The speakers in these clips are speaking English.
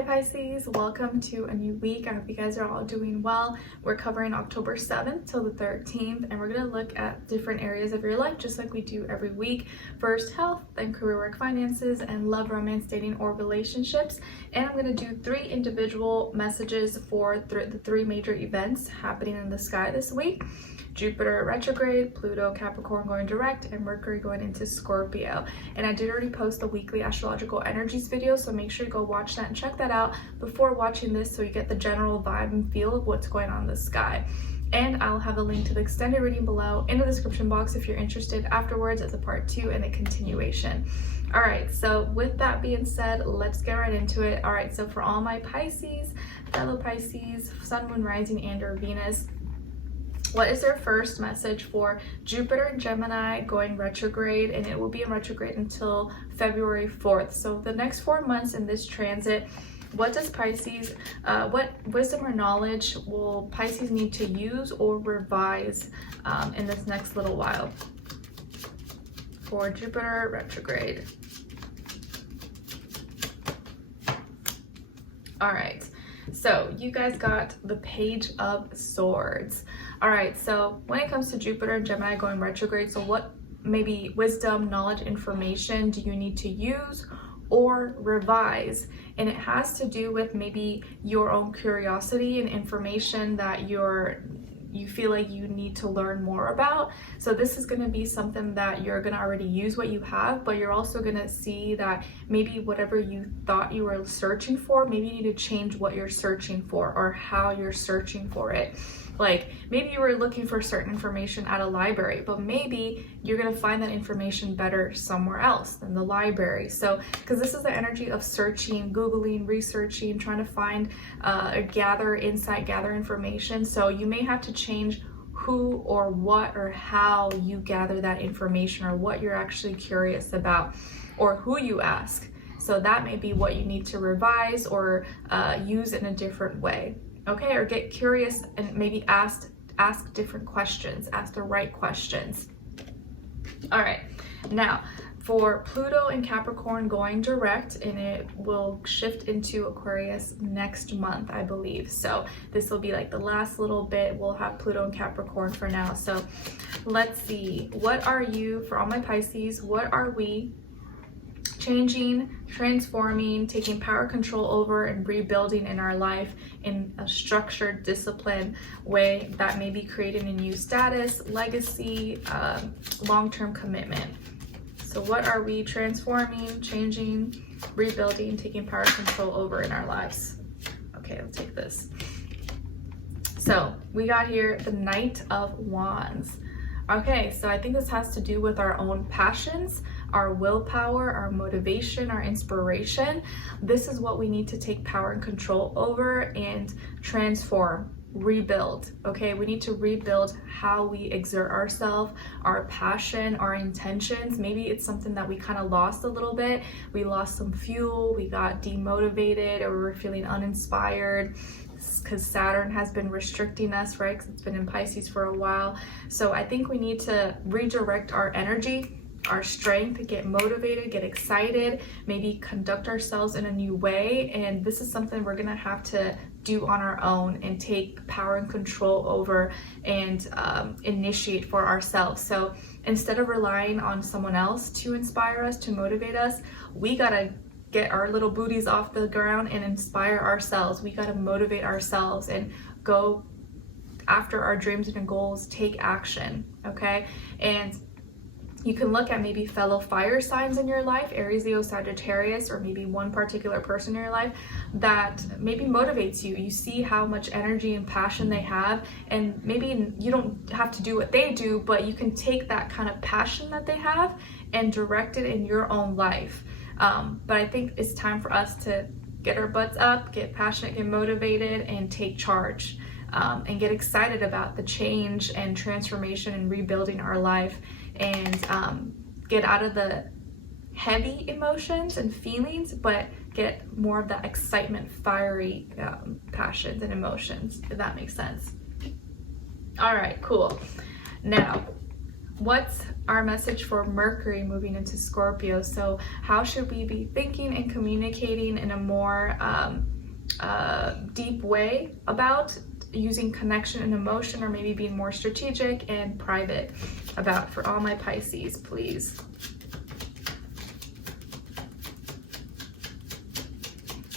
Hi Pisces, welcome to a new week. I hope you guys are all doing well. We're covering October 7th till the 13th, and we're going to look at different areas of your life just like we do every week. First, health, then career, work, finances, and love, romance, dating, or relationships. And I'm going to do 3 individual messages for the 3 major events happening in the sky this week. Jupiter retrograde, Pluto Capricorn going direct, and Mercury going into Scorpio. And I did already post the weekly astrological energies video, so make sure you go watch that and check that out before watching this so you get the general vibe and feel of what's going on in the sky. And I'll have a link to the extended reading below in the description box if you're interested afterwards as a part 2 and a continuation. All right, so with that being said, let's get right into it. All right, so for all my Pisces, fellow Pisces, Sun, Moon, Rising, and or Venus, what is their first message for Jupiter and Gemini going retrograde? And it will be in retrograde until February 4th. So the next 4 months in this transit, what does Pisces, what wisdom or knowledge will Pisces need to use or revise in this next little while for Jupiter retrograde? All right, so you guys got the Page of Swords. All right, so when it comes to Jupiter and Gemini going retrograde, so what maybe wisdom, knowledge, information do you need to use or revise? And it has to do with maybe your own curiosity and information that you feel like you need to learn more about. So this is going to be something that you're going to already use what you have, but you're also going to see that maybe whatever you thought you were searching for, maybe you need to change what you're searching for or how you're searching for it. Like maybe you were looking for certain information at a library, but maybe you're going to find that information better somewhere else than the library. So, because this is the energy of searching, Googling, researching, trying to find, gather insight, gather information. So you may have to change who or what or how you gather that information or what you're actually curious about or who you ask. So that may be what you need to revise or use in a different way. Okay, or get curious and maybe ask different questions, ask the right questions. All right, now for Pluto and Capricorn going direct, and it will shift into Aquarius next month, I believe. So this will be like the last little bit. We'll have Pluto and Capricorn for now. So let's see, what are you, for all my Pisces, what are we changing, transforming, taking power control over, and rebuilding in our life in a structured, disciplined way that may be creating a new status, legacy, long-term commitment? So what are we transforming, changing, rebuilding, taking power control over in our lives? Okay, let's take this. So we got here the Knight of Wands. Okay, so I think this has to do with our own passions, our willpower, our motivation, our inspiration. This is what we need to take power and control over and transform, rebuild. Okay, we need to rebuild how we exert ourselves, our passion, our intentions. Maybe it's something that we kind of lost a little bit. We lost some fuel, we got demotivated, or we were feeling uninspired because Saturn has been restricting us, right? Because it's been in Pisces for a while. So I think we need to redirect our energy, our strength, get motivated, get excited, maybe conduct ourselves in a new way. And this is something we're gonna have to do on our own and take power and control over and initiate for ourselves. So instead of relying on someone else to inspire us, to motivate us, we gotta get our little booties off the ground and inspire ourselves. We gotta motivate ourselves and go after our dreams and goals, take action, okay? And you can look at maybe fellow fire signs in your life, Aries, Leo, Sagittarius, or maybe one particular person in your life that maybe motivates you. You see how much energy and passion they have, and maybe you don't have to do what they do, but you can take that kind of passion that they have and direct it in your own life. But I think it's time for us to get our butts up, get passionate, get motivated, and take charge, and get excited about the change and transformation and rebuilding our life, and get out of the heavy emotions and feelings, but get more of that excitement, fiery passions and emotions, if that makes sense. All right, cool. Now, what's our message for Mercury moving into Scorpio? So how should we be thinking and communicating in a more deep way about using connection and emotion, or maybe being more strategic and private about, for all my Pisces, please?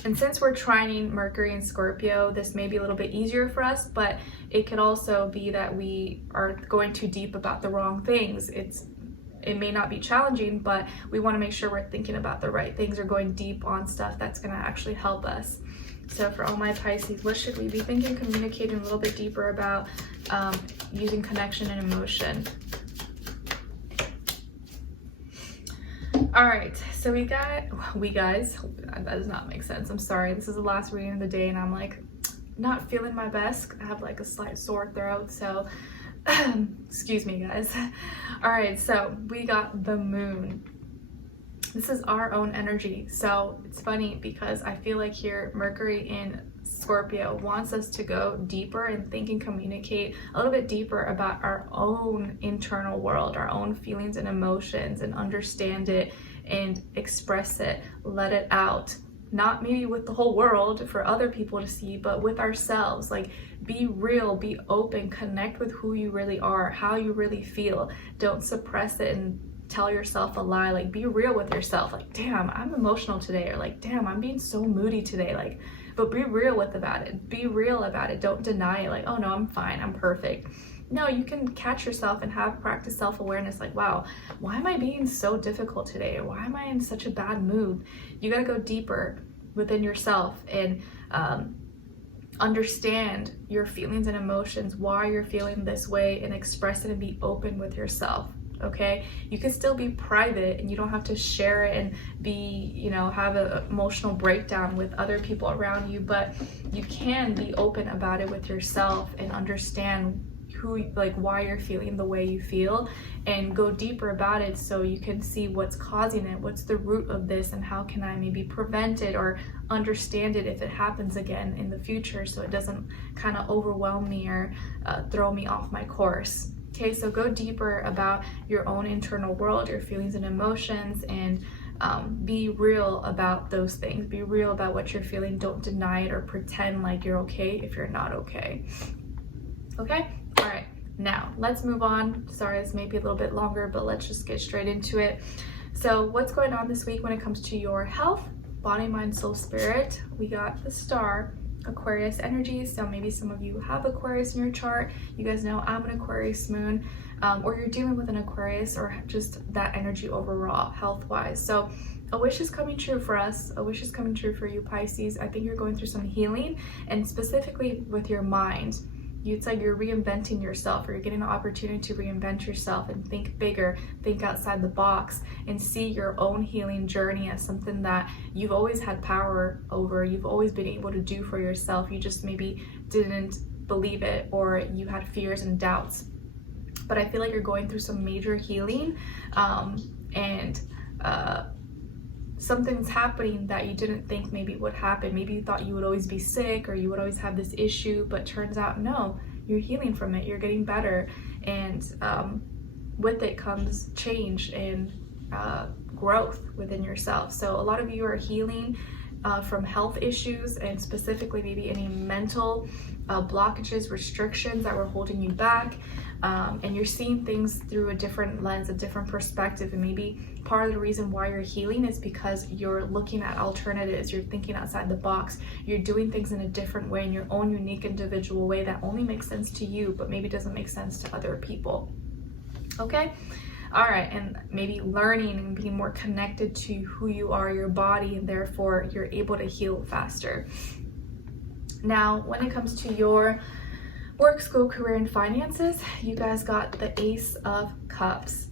And since we're trining Mercury and Scorpio, this may be a little bit easier for us, but it could also be that we are going too deep about the wrong things. It may not be challenging, but we want to make sure we're thinking about the right things or going deep on stuff that's going to actually help us. So for all my Pisces, what should we be thinking, communicating a little bit deeper about using connection and emotion? All right, so we guys, that does not make sense. I'm sorry. This is the last reading of the day and I'm like not feeling my best. I have like a slight sore throat, so excuse me guys. All right, so we got the moon. This is our own energy. So it's funny because I feel like here Mercury in Scorpio wants us to go deeper and think and communicate a little bit deeper about our own internal world, our own feelings and emotions, and understand it and express it, let it out. Not maybe with the whole world for other people to see, but with ourselves. Like, be real, be open, connect with who you really are, how you really feel. Don't suppress it and tell yourself a lie. Like, be real with yourself. Like, damn, I'm emotional today, or like, damn, I'm being so moody today. Like, but be real about it. Be real about it. Don't deny it. Like, oh no, I'm fine, I'm perfect. No, you can catch yourself and practice self-awareness. Like, wow, why am I being so difficult today? Or why am I in such a bad mood? You got to go deeper within yourself and understand your feelings and emotions, why you're feeling this way, and express it and be open with yourself. Okay, you can still be private and you don't have to share it and be, you know, have an emotional breakdown with other people around you, but you can be open about it with yourself and understand why you're feeling the way you feel, and go deeper about it so you can see what's causing it, what's the root of this, and how can I maybe prevent it or understand it if it happens again in the future, so it doesn't kind of overwhelm me or throw me off my course. Okay, so go deeper about your own internal world, your feelings and emotions, and be real about those things. Be real about what you're feeling. Don't deny it or pretend like you're okay if you're not okay. Okay? All right, now let's move on. Sorry, this may be a little bit longer, but let's just get straight into it. So what's going on this week when it comes to your health, body, mind, soul, spirit? We got the star, Aquarius energy. So maybe some of you have Aquarius in your chart. You guys know I'm an Aquarius moon, or you're dealing with an Aquarius, or just that energy overall, health-wise. So a wish is coming true for us. A wish is coming true for you, Pisces. I think you're going through some healing, and specifically with your mind. It's like you're reinventing yourself, or you're getting an opportunity to reinvent yourself and think bigger, think outside the box, and see your own healing journey as something that you've always had power over, you've always been able to do for yourself. You just maybe didn't believe it, or you had fears and doubts. But I feel like you're going through some major healing, and something's happening that you didn't think maybe would happen. Maybe you thought you would always be sick, or you would always have this issue, but turns out no, you're healing from it, you're getting better, and with it comes change and growth within yourself. So a lot of you are healing from health issues, and specifically maybe any mental blockages, restrictions that were holding you back, and you're seeing things through a different lens, a different perspective. And maybe part of the reason why you're healing is because you're looking at alternatives, you're thinking outside the box, you're doing things in a different way, in your own unique individual way that only makes sense to you, but maybe doesn't make sense to other people. Okay? All right, and maybe learning and being more connected to who you are, your body, and therefore you're able to heal faster. Now, when it comes to your work, school, career, and finances, you guys got the Ace of Cups.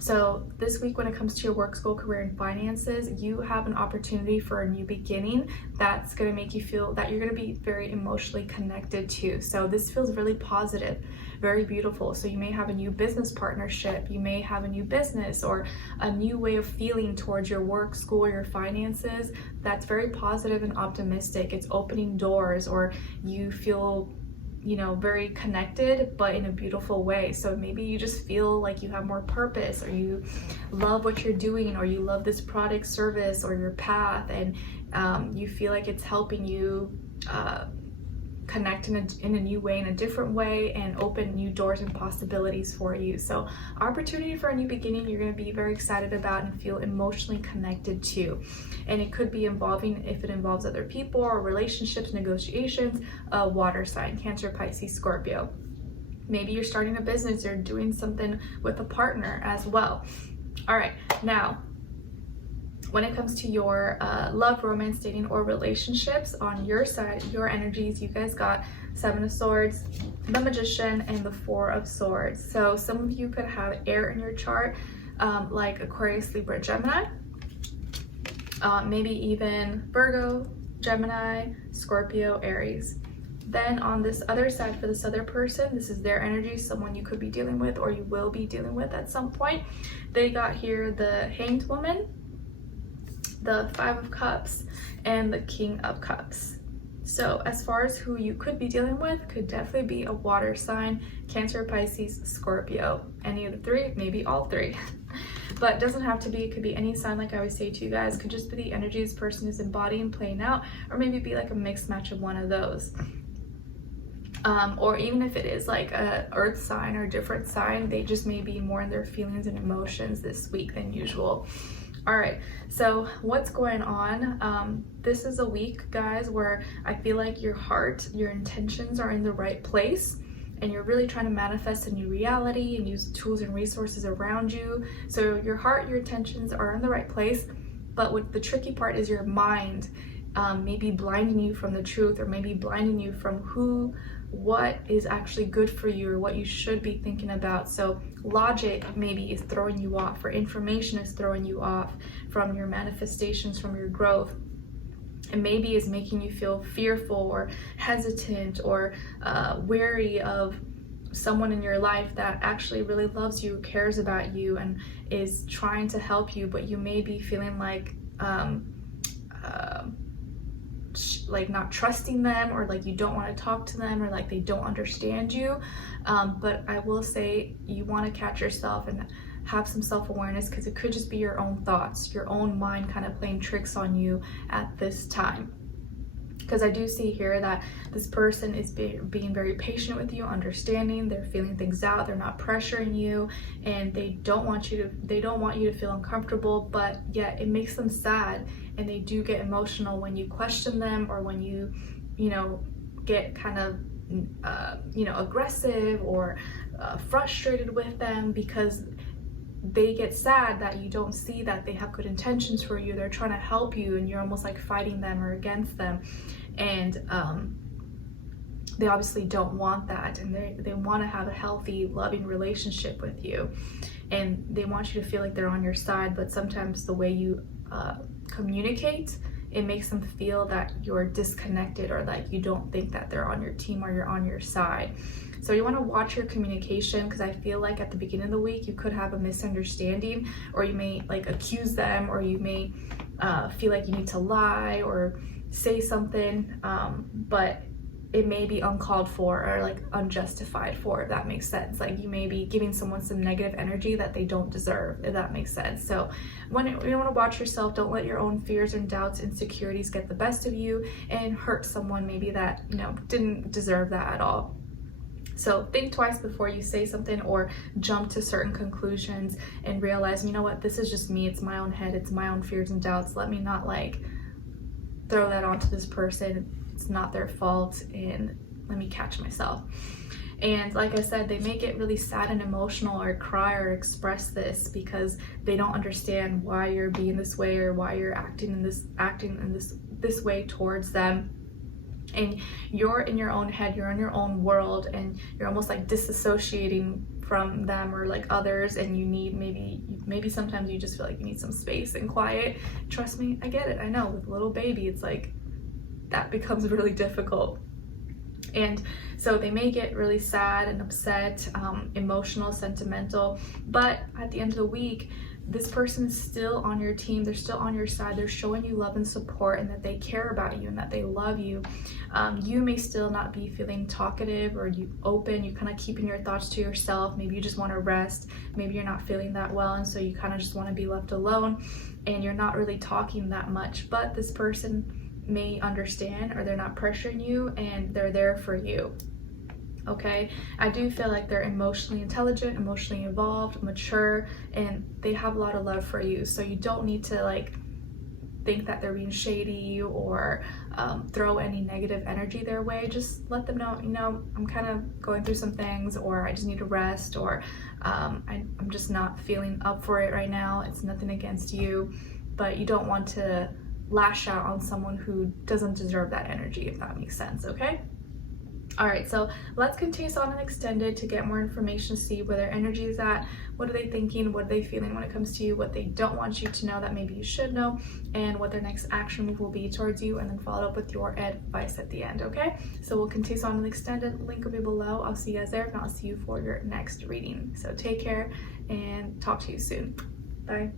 So this week, when it comes to your work, school, career, and finances, you have an opportunity for a new beginning that's going to make you feel that you're going to be very emotionally connected to. So this feels really positive, very beautiful. So you may have a new business partnership, you may have a new business, or a new way of feeling towards your work, school, or your finances that's very positive and optimistic. It's opening doors, or you feel you know, very connected, but in a beautiful way. So maybe you just feel like you have more purpose, or you love what you're doing, or you love this product, service, or your path, and you feel like it's helping you connect in a new way, in a different way, and open new doors and possibilities for you. So opportunity for a new beginning, you're going to be very excited about and feel emotionally connected to. And it could be involving, if it involves other people or relationships, negotiations, a water sign, Cancer, Pisces, Scorpio. Maybe you're starting a business or doing something with a partner as well. All right, now when it comes to your love, romance, dating, or relationships, on your side, your energies, you guys got Seven of Swords, the Magician, and the Four of Swords. So some of you could have air in your chart, like Aquarius, Libra, Gemini, maybe even Virgo, Gemini, Scorpio, Aries. Then on this other side, for this other person, this is their energy, someone you could be dealing with or you will be dealing with at some point. They got here the Hanged Woman, the Five of Cups, and the King of Cups. So as far as who you could be dealing with, could definitely be a water sign, Cancer, Pisces, Scorpio. Any of the three, maybe all three. But it doesn't have to be, it could be any sign, like I always say to you guys. Could just be the energy this person is embodying, playing out, or maybe be like a mixed match of one of those. Or even if it is like a earth sign or a different sign, they just may be more in their feelings and emotions this week than usual. All right, so what's going on? This is a week, guys, where I feel like your heart, your intentions are in the right place, and you're really trying to manifest a new reality and use tools and resources around you. So your heart, your intentions are in the right place, but what the tricky part is your mind maybe blinding you from the truth, or maybe blinding you from what is actually good for you, or what you should be thinking about. So logic maybe is throwing you off, or information is throwing you off from your manifestations, from your growth, and maybe is making you feel fearful or hesitant or wary of someone in your life that actually really loves you, cares about you, and is trying to help you, but you may be feeling like not trusting them, or like you don't want to talk to them, or like they don't understand you. But I will say you want to catch yourself and have some self-awareness, because it could just be your own thoughts, your own mind kind of playing tricks on you at this time. Because I do see here that this person is being very patient with you, understanding, they're feeling things out, they're not pressuring you, and they don't want you to feel uncomfortable, but yet it makes them sad, and they do get emotional when you question them, or when you get kind of aggressive or frustrated with them, because they get sad that you don't see that they have good intentions for you. They're trying to help you, and you're almost like fighting them or against them. And they obviously don't want that, and they want to have a healthy, loving relationship with you, and they want you to feel like they're on your side. But sometimes the way you communicate, it makes them feel that you're disconnected, or like you don't think that they're on your team or you're on your side. So you want to watch your communication, because I feel like at the beginning of the week you could have a misunderstanding, or you may like accuse them, or you may feel like you need to lie or say something, but it may be uncalled for, or like unjustified for, if that makes sense. Like you may be giving someone some negative energy that they don't deserve, if that makes sense. So you want to watch yourself. Don't let your own fears and doubts, insecurities get the best of you and hurt someone maybe that didn't deserve that at all. So think twice before you say something or jump to certain conclusions, and realize, you know what, this is just me, it's my own head, it's my own fears and doubts. Let me not like throw that onto this person. It's not their fault, and let me catch myself. And like I said, they may get really sad and emotional, or cry, or express this, because they don't understand why you're being this way, or why you're acting in this way towards them. And you're in your own head, you're in your own world, and you're almost like disassociating from them or like others, and you need maybe sometimes you just feel like you need some space and quiet. Trust me, I get it. I know, with a little baby, it's like that becomes really difficult. And so they may get really sad and upset, emotional, sentimental, but at the end of the week, this person is still on your team. They're still on your side. They're showing you love and support, and that they care about you and that they love you. You may still not be feeling talkative or you kind of keeping your thoughts to yourself. Maybe you just want to rest. Maybe you're not feeling that well, and so you kind of just want to be left alone, and you're not really talking that much. But this person may understand, or they're not pressuring you, and they're there for you. Okay, I do feel like they're emotionally intelligent, emotionally evolved, mature, and they have a lot of love for you. So you don't need to like think that they're being shady or throw any negative energy their way. Just let them know, you know, I'm kind of going through some things, or I just need to rest, or I'm just not feeling up for it right now. It's nothing against you, but you don't want to lash out on someone who doesn't deserve that energy, if that makes sense. Okay. All right, so let's continue on and extended to get more information, see where their energy is at, what are they thinking, what are they feeling when it comes to you, what they don't want you to know that maybe you should know, and what their next action move will be towards you, and then follow up with your advice at the end, okay? So we'll continue on and extended, link will be below. I'll see you guys there, and I'll see you for your next reading. So take care and talk to you soon. Bye.